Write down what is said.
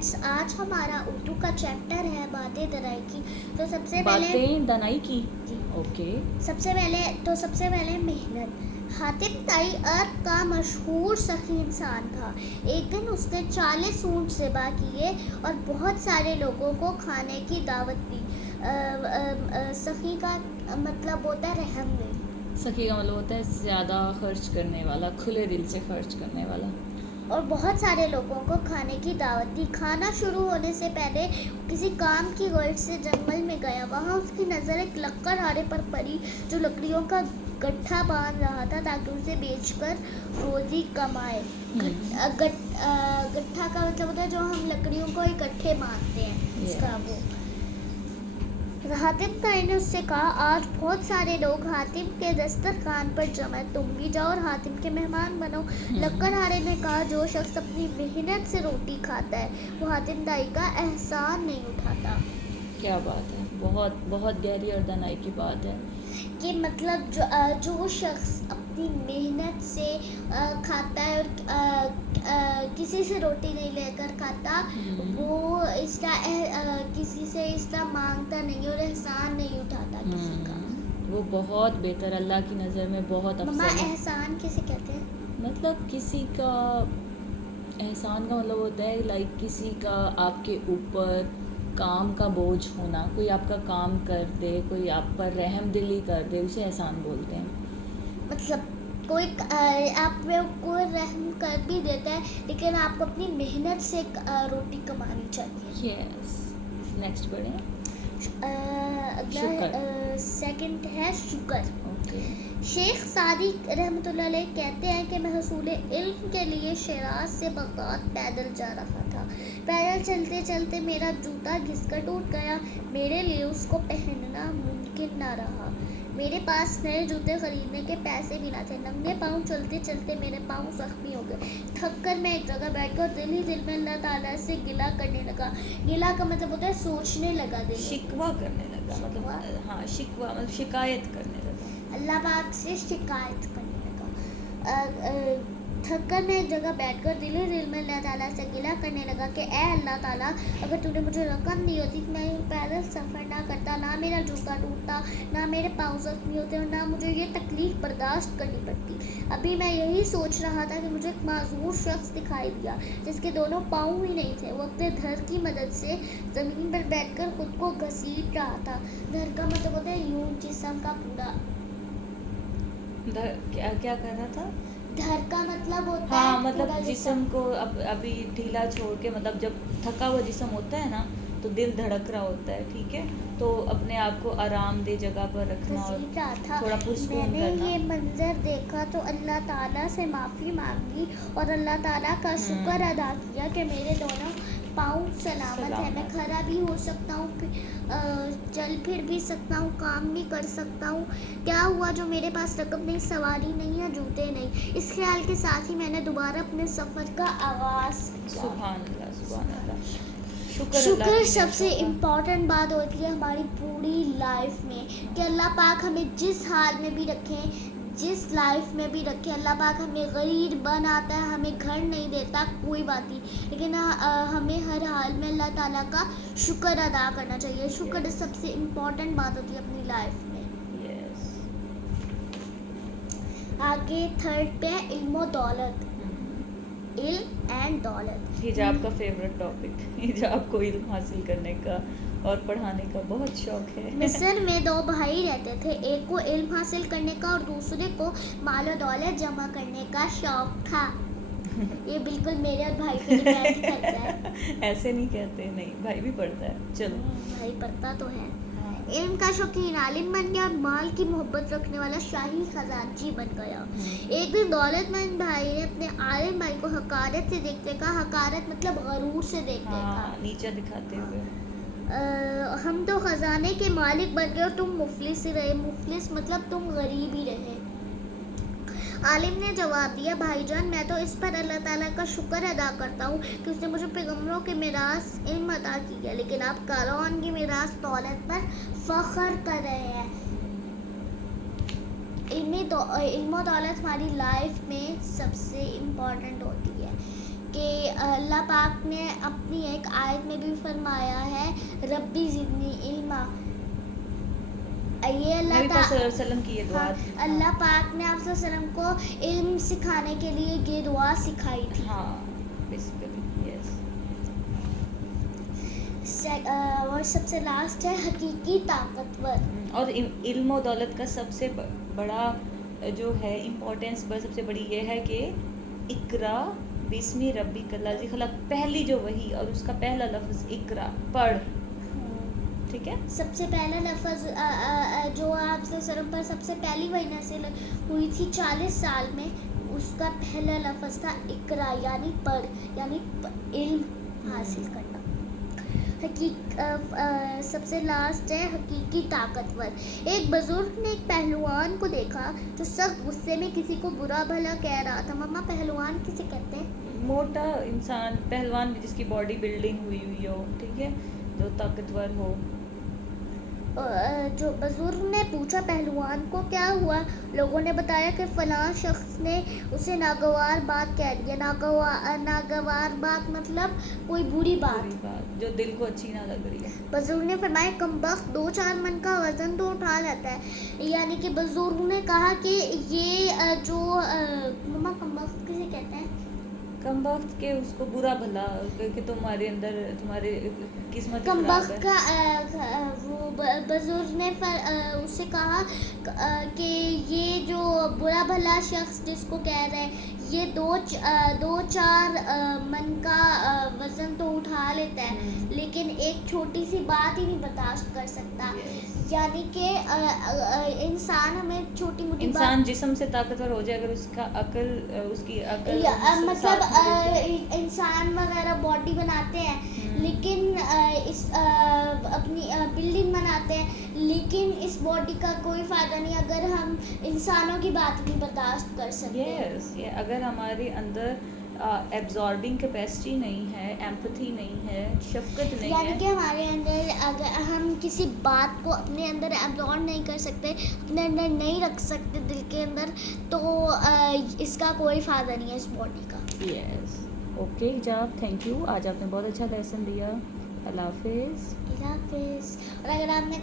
Friends, آج ہمارا اردو کا چیپٹر ہے باتیں دنائی کی. تو سب سے پہلے باتیں دنائی کی. جی اوکے. سب سے پہلے محنت. حاتم طائی ارب کا مشہور سخی انسان تھا. ایک دن اس نے 40 اونٹ ذبح کیے اور بہت سارے لوگوں کو کھانے کی دعوت دی. سخی کا مطلب ہوتا ہے رحم دل. سخی کا مطلب ہوتا ہے زیادہ خرچ کرنے والا، کھلے دل سے خرچ کرنے والا. اور بہت سارے لوگوں کو کھانے کی دعوت دی. کھانا شروع ہونے سے پہلے کسی کام کی غرض سے جنگل میں گیا. وہاں اس کی نظر ایک لکڑہارے پر پڑی جو لکڑیوں کا گٹھا باندھ رہا تھا تاکہ اسے بیچ کر روزی کمائے. گٹھا کا مطلب ہوتا ہے جو ہم لکڑیوں کو اکٹھے باندھتے ہیں، اس کا وہ. حاتم طائی نے اس سے کہا آج بہت سارے لوگ حاتم کے دسترخوان پر جمع، تم بھی جاؤ اور حاتم کے مہمان بنو. لکڑہارے نے کہا جو شخص اپنی محنت سے روٹی کھاتا ہے وہ حاتم طائی کا احسان نہیں اٹھاتا. کیا بات ہے، بہت بہت گہری اور دنائی کی بات ہے. کہ مطلب جو شخص اپنی محنت سے کھاتا ہے اور کسی سے روٹی نہیں لے کر کھاتا، وہ کسی سے اس طرح مانگتا نہیں اور احسان نہیں اٹھاتا کسی کا. وہ بہت بہتر، اللہ کی نظر میں بہت افضل مما ہے. احسان کسے کہتے ہیں؟ مطلب کسی کا احسان کا مطلب ہوتا ہے لائک کسی کا آپ کے اوپر کام کا بوجھ ہونا. کوئی آپ کا کام کر دے، کوئی آپ پر رحم دلی کر دے، اسے احسان بولتے ہیں. مطلب کوئی آپ پہ کوئی رحم کر بھی دیتا ہے لیکن آپ کو اپنی محنت سے روٹی کمانی چاہیے. یس. نیکسٹ پڑھیں. اگلا سیکنڈ ہے شکر. اوکے. شیخ سعدی رحمۃ اللہ علیہ کہتے ہیں کہ میں حصول علم کے لیے شیراز سے بغداد پیدل جا رہا تھا. پیدل چلتے چلتے میرا جوتا گھس کر ٹوٹ گیا. میرے لیے اس کو پہننا ممکن نہ رہا. میرے پاس نئے جوتے خریدنے کے پیسے بھی نہ تھے. ننگے پاؤں چلتے چلتے میرے پاؤں زخمی ہو گئے. تھک کر میں ایک جگہ بیٹھ کر دل ہی دل میں اللہ تعالیٰ سے گلہ کرنے لگا. گلہ کا مطلب ہوتا ہے سوچنے لگا، دل شکوہ کرنے لگا، مطلب ہاں شکوہ مطلب شکایت کرنے لگا. اللہ پاک سے شکایت کرنے لگا. تھک کر میں ایک جگہ بیٹھ کر دل ہی دل میں اللہ تعالیٰ سے گلہ کرنے لگا کہ اے اللہ تعالیٰ، اگر تو نے مجھے رقم دی ہوتی کہ میں پیدل سفر نہ کرتا، نہ میرا جوتا ٹوٹتا، نہ میرے پاؤں زخمی ہوتے اور نہ مجھے یہ تکلیف برداشت کرنی پڑتی. ابھی میں یہی سوچ رہا تھا کہ مجھے ایک معذور شخص دکھائی دیا جس کے دونوں پاؤں ہی نہیں تھے. وہ اپنے دھر کی مدد سے زمین پر بیٹھ کر خود کو گھسیٹ رہا تھا. دھر کا مطلب ہوتا ہے یوں جسم کا پورا. کیا کر رہا تھا؟ دھر کا مطلب ہوتا ہے ہاں مطلب جسم کو ابھی ڈھیلا چھوڑ کے، مطلب جب تھکا ہوا جسم ہوتا ہے نا تو دل دھڑک رہا ہوتا ہے، ٹھیک ہے، تو اپنے آپ کو آرام دہ جگہ پر رکھنا اور تھوڑا پرسکون کرنا. میں نے یہ منظر دیکھا تو اللہ تعالیٰ سے معافی مانگی اور اللہ تعالیٰ کا شکر ادا کیا کہ میرے دونوں پاؤں سلامت ہیں. میں کھڑا بھی ہو سکتا ہوں، چل پھر بھی سکتا ہوں، کام بھی کر سکتا ہوں. کیا ہوا جو میرے پاس رقم نہیں، سواری نہیں ہے، جوتے نہیں. اس خیال کے ساتھ ہی میں نے دوبارہ اپنے سفر کا آغاز کیا. سبحان اللہ، سبحان اللہ. شکر سب سے امپورٹنٹ بات ہوتی ہے ہماری پوری لائف میں کہ اللہ پاک ہمیں جس حال میں بھی رکھیں، جس لائف میں بھی رکھے. اللہ پاک ہمیں غریب بناتا ہے، ہمیں گھر نہیں دیتا، کوئی بات نہیں، لیکن ہمیں ہر حال میں اللہ تعالیٰ کا شکر ادا کرنا چاہیے. شکر سب سے امپورٹنٹ بات ہوتی ہے اپنی لائف میں. آگے تھرڈ پہ علم و دولت. علم اینڈ دولت. حجاب کا فیوریٹ ٹاپک. حجاب کو علم حاصل کرنے کا اور پڑھانے کا بہت شوق ہے. مصر میں 2 بھائی رہتے تھے. ایک کو علم حاصل کرنے کا اور دوسرے کو مال و دولت جمع کرنے کا شوق تھا. یہ بالکل میرے اور بھائی پہ ڈیپینڈ کرتا ہے. ایسے نہیں کہتے، نہیں، بھائی بھی پڑھتا ہے. چلو، بھائی پڑھتا تو ہے. علم کا شوقین عالم بن گیا اور مال کی محبت رکھنے والا شاہی خزانچی بن گیا. ایک دن دولت مند بھائی نے اپنے عالم بھائی کو حقارت سے دیکھتے کہا. حقارت مطلب غرور سے دیکھتے کہا، نیچا دکھاتے ہوئے، ہم تو خزانے کے مالک بن گئے اور تم مفلس ہی رہے. مفلس مطلب تم غریب ہی رہے. عالم نے جواب دیا بھائی جان، میں تو اس پر اللہ تعالیٰ کا شکر ادا کرتا ہوں کہ اس نے مجھے پیغمبروں کے میراث علم عطا کیا، لیکن آپ کارون کی میراث دولت پر فخر کر رہے ہیں. علم و دولت ہماری لائف میں سب سے امپورٹنٹ ہوتی ہے کہ اللہ پاک نے اپنی ایک آیت میں بھی فرمایا ہے ربی زدنی علما. یہ اللہ نبی پاک صلی اللہ علیہ وسلم کی یہ دعا ہاں تھی. اللہ پاک نے آپ صلی اللہ علیہ وسلم کو علم سکھانے کے لیے یہ دعا سکھائی تھی. ہاں بیسیکلی یس. اور سب سے لاسٹ ہے حقیقی طاقتور. اور علم و دولت کا سب سے بڑا جو ہے امپورٹینس سب سے بڑی یہ ہے کہ اقرا بسم ربک الذی خلق، پہلی جو وحی اور اس کا پہلا لفظ اقرا، پڑھ. ٹھیک ہے. سب سے پہلا لفظ جو آپ صلی اللہ علیہ وسلم پر سب سے پہلی وحی نازل ہوئی تھی 40 سال میں، اس کا پہلا لفظ تھا اقرا، یعنی پڑھ، یعنی علم حاصل کرنا. سب سے لاسٹ ہے حقیقی طاقتور. ایک بزرگ نے ایک پہلوان کو دیکھا جو سخت غصے میں کسی کو برا بھلا کہہ رہا تھا. مما پہلوان کسے کہتے ہیں؟ موٹا انسان، پہلوان جس کی باڈی بلڈنگ ہوئی ہو، ٹھیک ہے، جو طاقتور ہو. جو بزرگ نے پوچھا پہلوان کو کیا ہوا؟ لوگوں نے بتایا کہ فلاں شخص نے اسے ناگوار بات کہہ دی. ناگوار بات مطلب کوئی بری بات جو دل کو اچھی نہ لگ رہی ہے. بزرگ نے فرمایا کمبخت 2-4 من کا وزن تو اٹھا لیتا ہے. یعنی کہ بزرگ نے کہا کہ یہ جو مما کمبخت کسے کہتے ہیں؟ کم وقت کے اس کو برا بھلا کہ تمہارے اندر تمہاری قسمت کم خراب وقت ہے. کا وہ بزرگ نے اس سے کہا کہ یہ جو برا بھلا شخص جس کو کہہ رہے ہیں یہ 2-4 من کا وزن تو اٹھا لیتا ہے لیکن ایک چھوٹی سی بات ہی نہیں برداشت کر سکتا. یعنی کہ انسان ہمیں چھوٹی موٹی انسان جسم سے طاقتور ہو جائے اگر اس کا عقل، اس کی عقل مطلب انسان وغیرہ باڈی بناتے ہیں لیکن اس اپنی بلڈنگ بناتے ہیں لیکن اس باڈی کا کوئی فائدہ نہیں اگر ہم انسانوں کی بات نہیں برداشت کر سکتے. اگر ہمارے اندر ایبزاربنگ کیپیسٹی نہیں ہے، ایمپتھی نہیں ہے، شفقت نہیں ہے، یعنی کہ ہمارے اندر اگر ہم کسی بات کو اپنے اندر ایبزارب نہیں کر سکتے، اپنے اندر نہیں رکھ سکتے دل کے اندر، تو اس کا کوئی فائدہ نہیں ہے اس باڈی کا. یس. اوکے حجاب، تھینک یو. آج آپ نے بہت اچھا لیسن دیا. اللہ حافظ. اللہ حافظ. اور اگر آپ نے